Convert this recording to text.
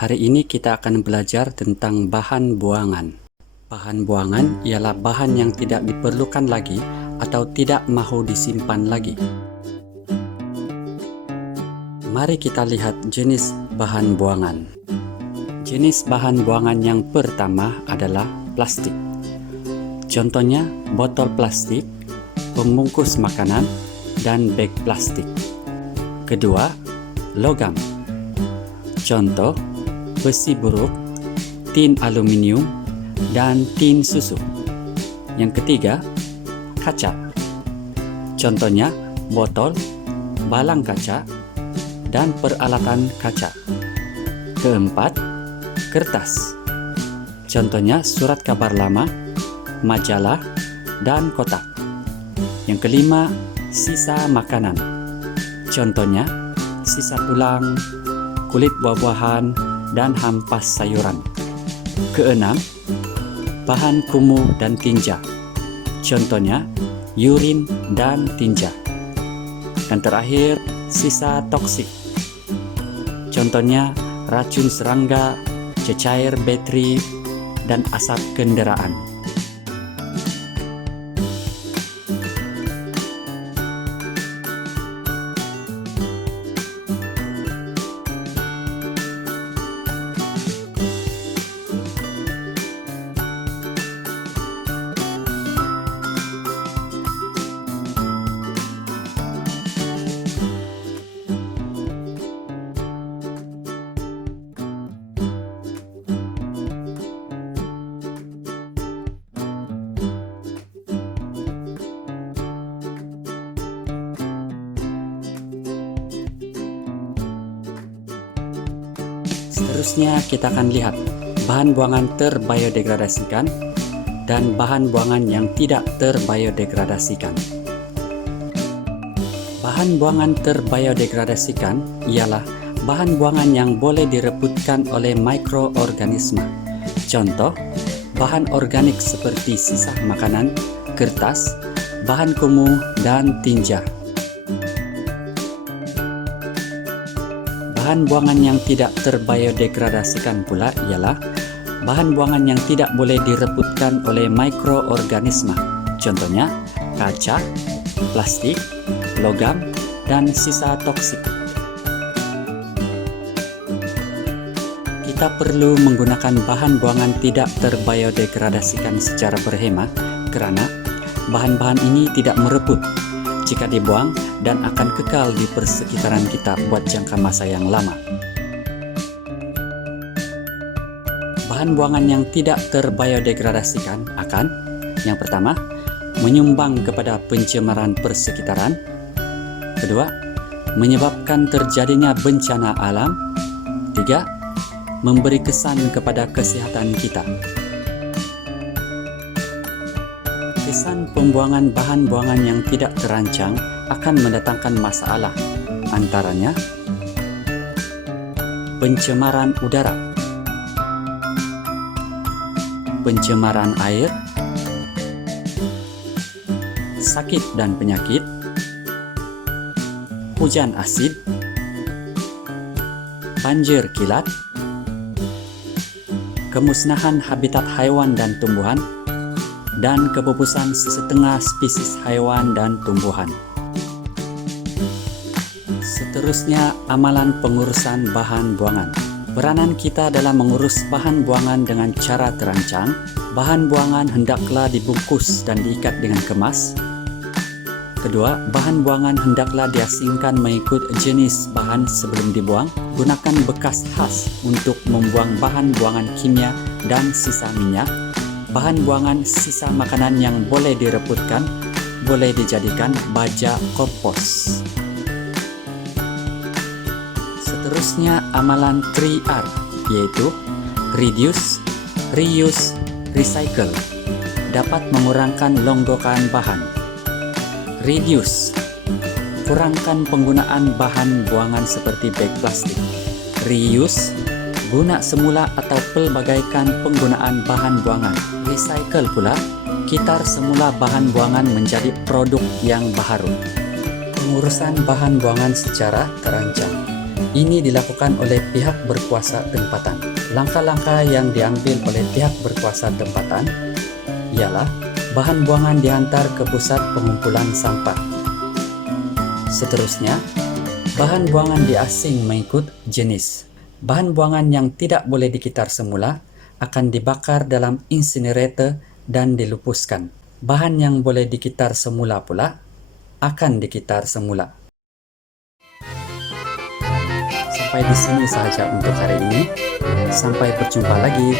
Hari ini kita akan belajar tentang bahan buangan. Bahan buangan ialah bahan yang tidak diperlukan lagi atau tidak mahu disimpan lagi. Mari kita lihat jenis bahan buangan. Jenis bahan buangan yang pertama adalah plastik. Contohnya botol plastik, pembungkus makanan, dan beg plastik. Kedua, logam. Contoh, besi buruk, tin aluminium, dan tin susu. Yang ketiga, kaca. Contohnya, botol, balang kaca, dan peralatan kaca. Keempat, kertas. Contohnya, surat kabar lama, majalah, dan kotak. Yang kelima, sisa makanan. Contohnya, sisa tulang, kulit buah-buahan, dan hampas sayuran. Keenam, bahan kumuh dan tinja. Contohnya, urin dan tinja. Dan terakhir, sisa toksik. Contohnya, racun serangga, cecair bateri, dan asap kendaraan. Seterusnya kita akan lihat bahan buangan terbiodegradasikan dan bahan buangan yang tidak terbiodegradasikan. Bahan buangan terbiodegradasikan ialah bahan buangan yang boleh direbutkan oleh mikroorganisme. Contoh, bahan organik seperti sisa makanan, kertas, bahan kumuh, dan tinja. Bahan buangan yang tidak terbiodegradasikan pula ialah bahan buangan yang tidak boleh direbutkan oleh mikroorganisme. Contohnya, kaca, plastik, logam, dan sisa toksik. Kita perlu menggunakan bahan buangan tidak terbiodegradasikan secara berhemat karena bahan-bahan ini tidak merebut jika dibuang dan akan kekal di persekitaran kita buat jangka masa yang lama. Bahan buangan yang tidak terbiodegradasikan akan, yang pertama, menyumbang kepada pencemaran persekitaran. Kedua, menyebabkan terjadinya bencana alam. Tiga, memberi kesan kepada kesehatan kita. Kesan pembuangan bahan buangan yang tidak terancang akan mendatangkan masalah, antaranya pencemaran udara, pencemaran air, sakit dan penyakit, hujan asid, banjir kilat, kemusnahan habitat haiwan dan tumbuhan, dan kepupusan setengah spesies haiwan dan tumbuhan. Seterusnya, amalan pengurusan bahan buangan. Peranan kita dalam mengurus bahan buangan dengan cara terancang. Bahan buangan hendaklah dibungkus dan diikat dengan kemas. Kedua, bahan buangan hendaklah diasingkan mengikut jenis bahan sebelum dibuang. Gunakan bekas khas untuk membuang bahan buangan kimia dan sisa minyak. Bahan buangan sisa makanan yang boleh direbutkan, boleh dijadikan baja kompos. Seterusnya, amalan 3R, yaitu reduce, reuse, recycle, dapat mengurangkan longgokan bahan. Reduce, kurangkan penggunaan bahan buangan seperti beg plastik. Reuse, guna semula atau pelbagaikan penggunaan bahan buangan. Recycle pula, kitar semula bahan buangan menjadi produk yang baharu. Pengurusan bahan buangan secara terancang. Ini dilakukan oleh pihak berkuasa tempatan. Langkah-langkah yang diambil oleh pihak berkuasa tempatan ialah bahan buangan dihantar ke pusat pengumpulan sampah. Seterusnya, bahan buangan diasing mengikut jenis. Bahan buangan yang tidak boleh dikitar semula akan dibakar dalam incinerator dan dilupuskan. Bahan yang boleh dikitar semula pula akan dikitar semula. Sampai di sini sahaja untuk hari ini. Sampai berjumpa lagi.